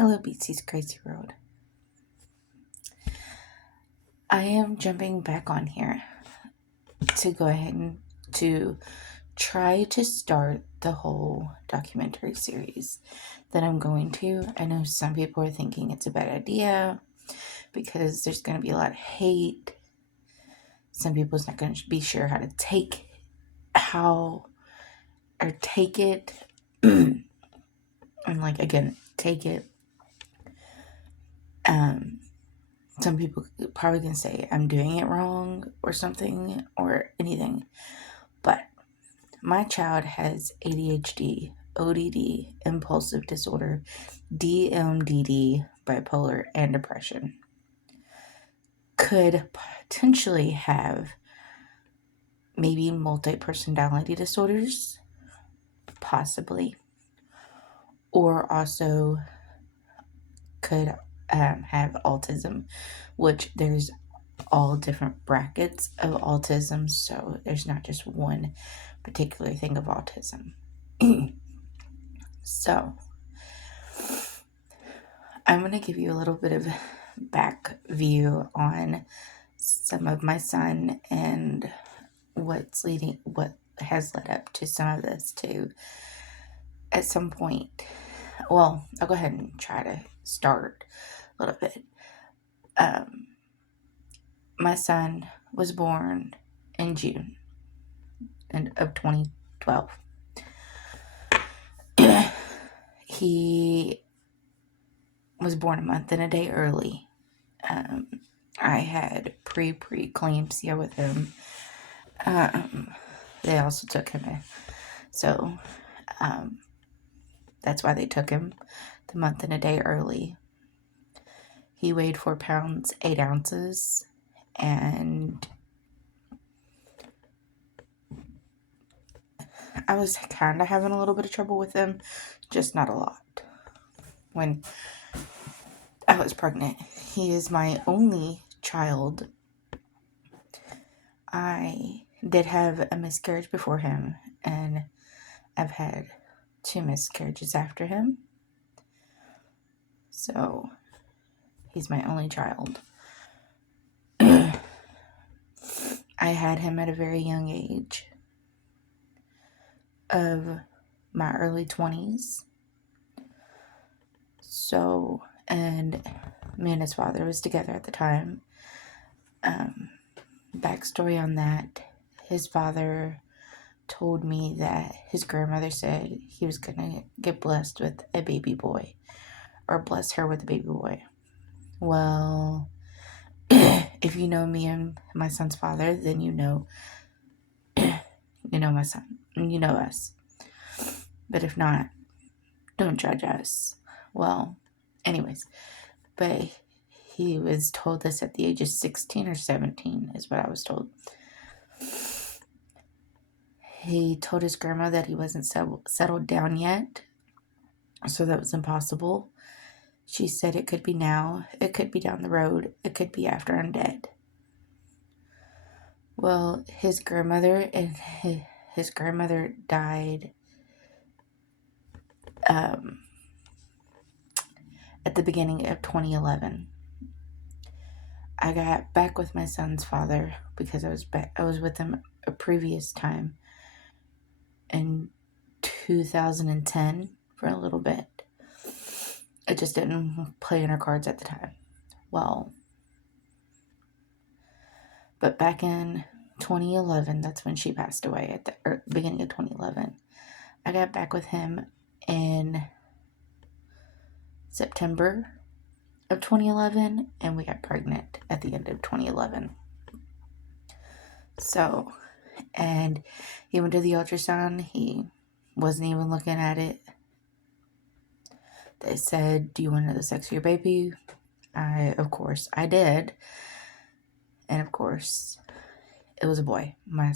Hello, BC's Crazy Road. I am jumping back on here to go ahead and to try to start the whole documentary series that I'm going to. I know some people are thinking it's a bad idea because there's going to be a lot of hate. Some people's not going to be sure how to take it and take it. Some people probably can say I'm doing it wrong or something or anything. But my child has ADHD, ODD, impulsive disorder, DMDD, bipolar, and depression. Could potentially have maybe multi-personality disorders, possibly. Or also could have autism, which there's all different brackets of autism, so there's not just one particular thing of autism. So I'm going to give you a little bit of back view on some of my son and what has led up to some of this too. At some point, well, I'll go ahead and try to start a little bit. My son was born in June of 2012. He was born a month and a day early. I had preeclampsia with him. They also took him in. So that's why they took him the month and a day early. He weighed 4 pounds, 8 ounces, and I was kind of having a little bit of trouble with him, just not a lot. When I was pregnant, he is my only child. I did have a miscarriage before him, and I've had 2 miscarriages after him. So, he's my only child. I had him at a very young age of my early 20s. So, and me and his father was together at the time. Backstory on that, his father told me that his grandmother said he was going to get blessed with a baby boy, or bless her with a baby boy. Well, if you know me and my son's father, then you know my son, and you know us. But if not, don't judge us. Well, anyways, but he was told this at the age of 16 or 17 is what I was told. He told his grandma that he wasn't settled down yet, so that was impossible. She said it could be now, it could be down the road, it could be after I'm dead. Well, his grandmother died at the beginning of 2011. I got back with my son's father because I was with him a previous time in 2010 for a little bit. It just didn't play in our cards at the time. Well, but back in 2011, that's when she passed away at the beginning of 2011. I got back with him in September of 2011, and we got pregnant at the end of 2011. So, and he went to the ultrasound. He wasn't even looking at it. They said, "Do you want to know the sex of your baby?" Of course, I did. And of course, it was a boy. My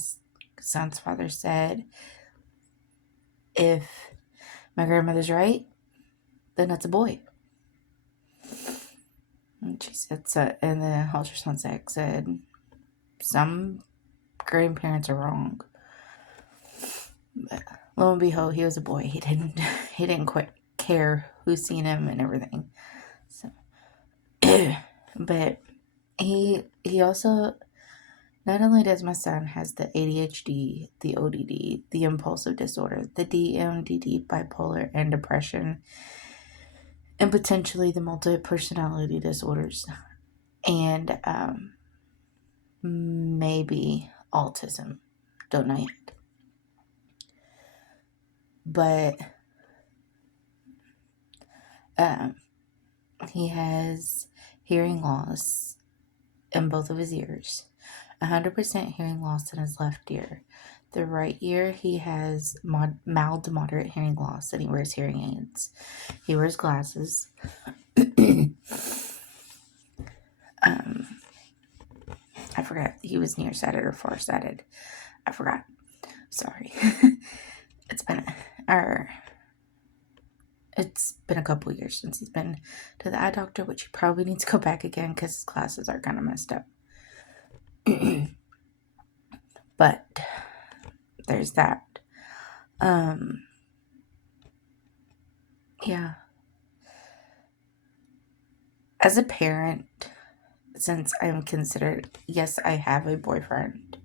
son's father said, "If my grandmother's right, then it's a boy." And she said, so, and the ultrasound tech said, "Some grandparents are wrong." But lo and behold, he was a boy. He didn't quit. care who's seen him and everything. So, but he also, not only does my son has the ADHD, the ODD, the impulsive disorder, the DMDD, bipolar, and depression, and potentially the multi-personality disorders, and maybe autism. Don't know yet. But um, he has hearing loss in both of his ears, 100% hearing loss in his left ear. The right ear, he has mild to moderate hearing loss, and he wears hearing aids. He wears glasses. I forgot he was nearsighted or farsighted. I forgot. Sorry. It's been a couple years since he's been to the eye doctor, which he probably needs to go back again because his glasses are kind of messed up. But there's that. Yeah. As a parent, since I am considered, yes, I have a boyfriend,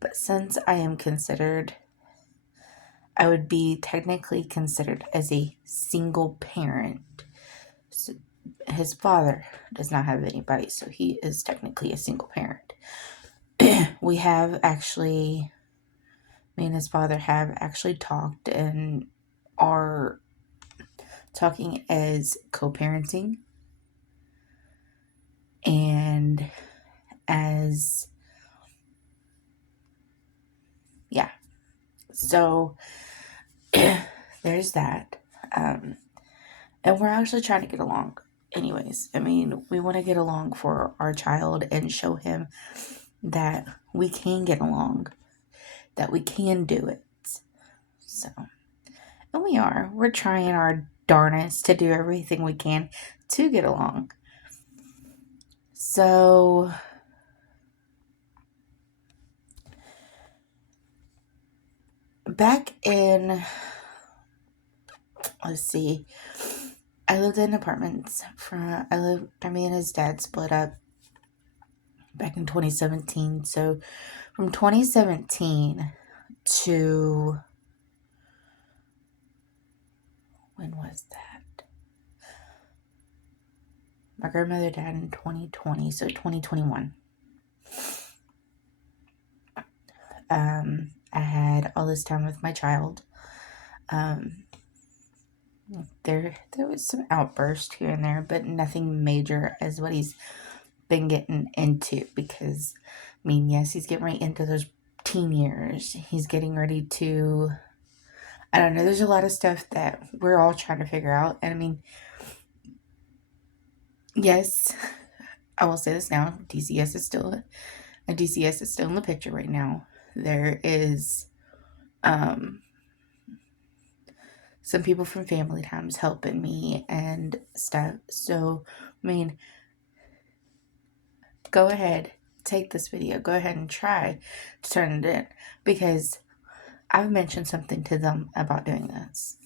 but since I am considered, I would be technically considered as a single parent. So his father does not have anybody, so he is technically a single parent. We have actually, me and his father have actually talked and are talking as co-parenting and as, yeah. So there's that. And we're actually trying to get along. Anyways, I mean, we want to get along for our child and show him that we can get along, that we can do it. So, and we are. We're trying our darnest to do everything we can to get along. So, back in, let's see, I lived in apartments. Me and his dad split up back in 2017. So, from 2017 to, when was that? My grandmother died in 2020, so 2021. I had all this time with my child. There was some outburst here and there, but nothing major as what he's been getting into, because, I mean, yes, he's getting right into those teen years. He's getting ready to, I don't know, there's a lot of stuff that we're all trying to figure out. And I mean, yes, I will say this now, DCS is still in the picture right now. There is some people from Family Times helping me and stuff. So, I mean, go ahead, take this video, go ahead and try to turn it in, because I've mentioned something to them about doing this.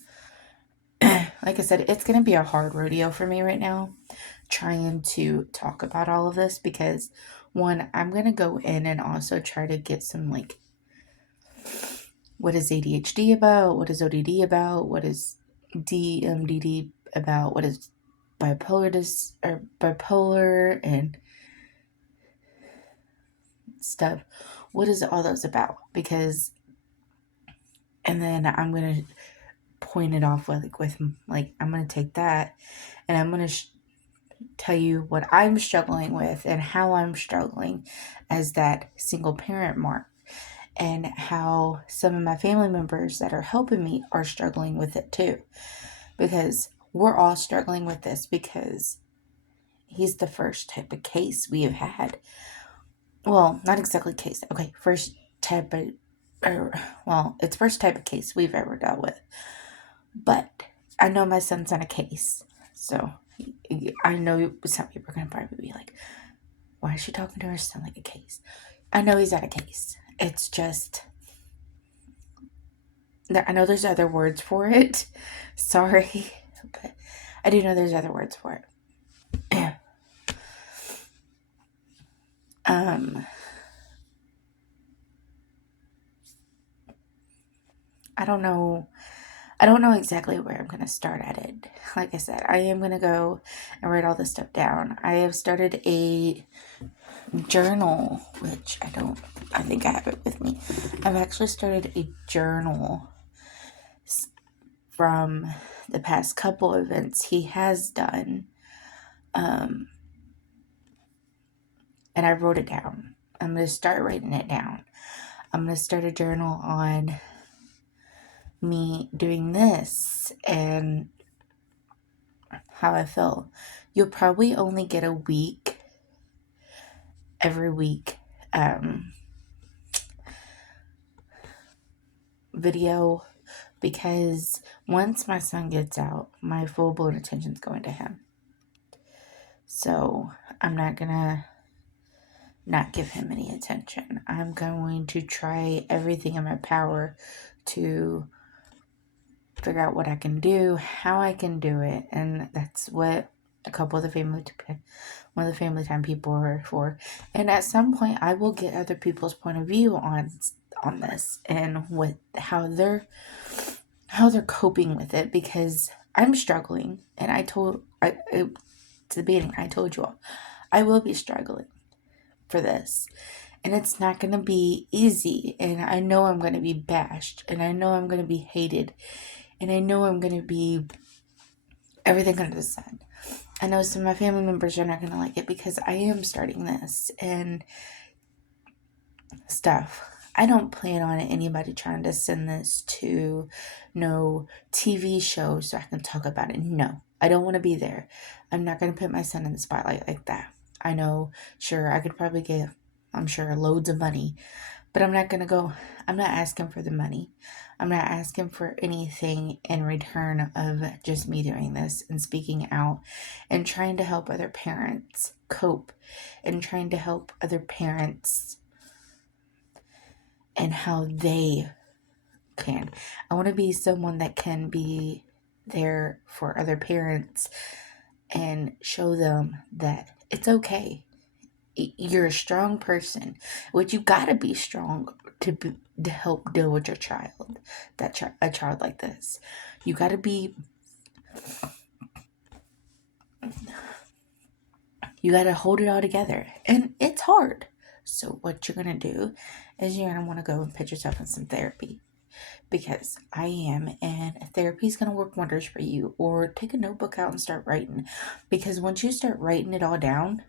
Like I said, it's going to be a hard rodeo for me right now, trying to talk about all of this, because one, I'm going to go in and also try to get some, like, what is ADHD about? What is ODD about? What is DMDD about? What is bipolar and stuff? What is all those about? Because, and then I'm going to point it off with I'm going to take that and I'm going to tell you what I'm struggling with and how I'm struggling as that single parent mark, and how some of my family members that are helping me are struggling with it too, because we're all struggling with this, because he's the first type of case we have had. Well, not exactly case. Okay, first type of, it's first type of case we've ever dealt with. But I know my son's on a case, so I know some people are going to probably be like, why is she talking to her son like a case? I know he's on a case. It's just, I know there's other words for it. Sorry, but I do know there's other words for it. I don't know. I don't know exactly where I'm going to start at it. Like I said, I am going to go and write all this stuff down. I have started a journal, which I think I have it with me. I've actually started a journal from the past couple events he has done. And I wrote it down. I'm going to start writing it down. I'm going to start a journal on me doing this and how I feel. You'll probably only get a week every week video, because once my son gets out, my full-blown attention's going to him. So I'm not gonna not give him any attention. I'm going to try everything in my power to figure out what I can do, how I can do it, and that's what a couple of the one of the family time people are for. And at some point, I will get other people's point of view on this and what how they're coping with it, because I'm struggling, and to the beginning, I told you all I will be struggling for this. And it's not going to be easy. And I know I'm going to be bashed. And I know I'm going to be hated. And I know I'm going to be everything under the sun. I know some of my family members are not going to like it because I am starting this and stuff. I don't plan on anybody trying to send this to no TV show so I can talk about it. No, I don't want to be there. I'm not going to put my son in the spotlight like that. I know, sure, I could probably get, I'm sure, loads of money, but I'm not asking for the money. I'm not asking for anything in return of just me doing this and speaking out and trying to help other parents cope and trying to help other parents and how they can. I want to be someone that can be there for other parents and show them that it's okay. You're a strong person, which you gotta be strong to help deal with your child. A child like this, you gotta hold it all together, and it's hard. So what you're gonna do is you're gonna want to go and put yourself in some therapy, because I am, and therapy is gonna work wonders for you. Or take a notebook out and start writing, because once you start writing it all down,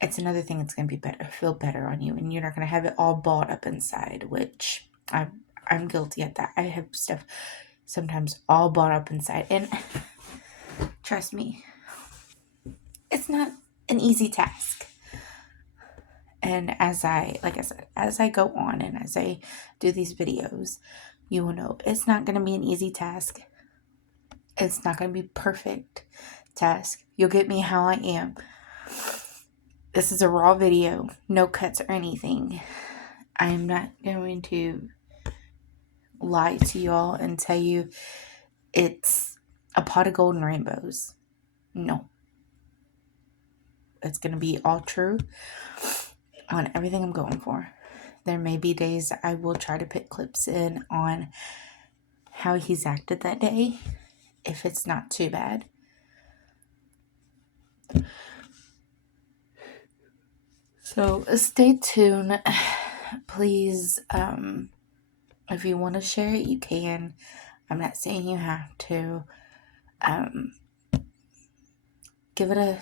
it's another thing that's going to be feel better on you, and you're not going to have it all balled up inside, which I'm guilty at that. I have stuff sometimes all balled up inside, and trust me, it's not an easy task. And as I go on and as I do these videos, you will know it's not going to be an easy task. It's not going to be perfect task. You'll get me how I am. This is a raw video, no cuts or anything. I am not going to lie to y'all and tell you it's a pot of gold and rainbows. No. It's going to be all true on everything I'm going for. There may be days I will try to put clips in on how he's acted that day, if it's not too bad. So stay tuned. Please, if you want to share it, you can. I'm not saying you have to. Give it a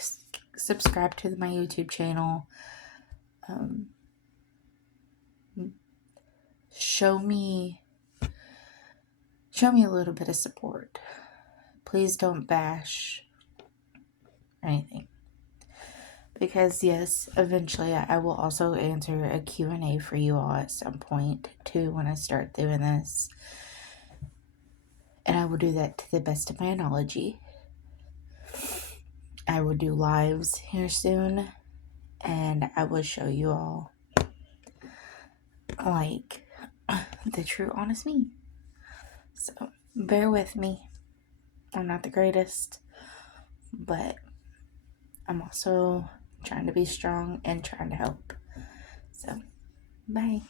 subscribe to my YouTube channel. Show me a little bit of support. Please don't bash or anything. Because yes, eventually I will also answer a Q&A for you all at some point too when I start doing this. And I will do that to the best of my knowledge. I will do lives here soon, and I will show you all the true honest me. So bear with me. I'm not the greatest, but I'm also trying to be strong and trying to help. So, bye.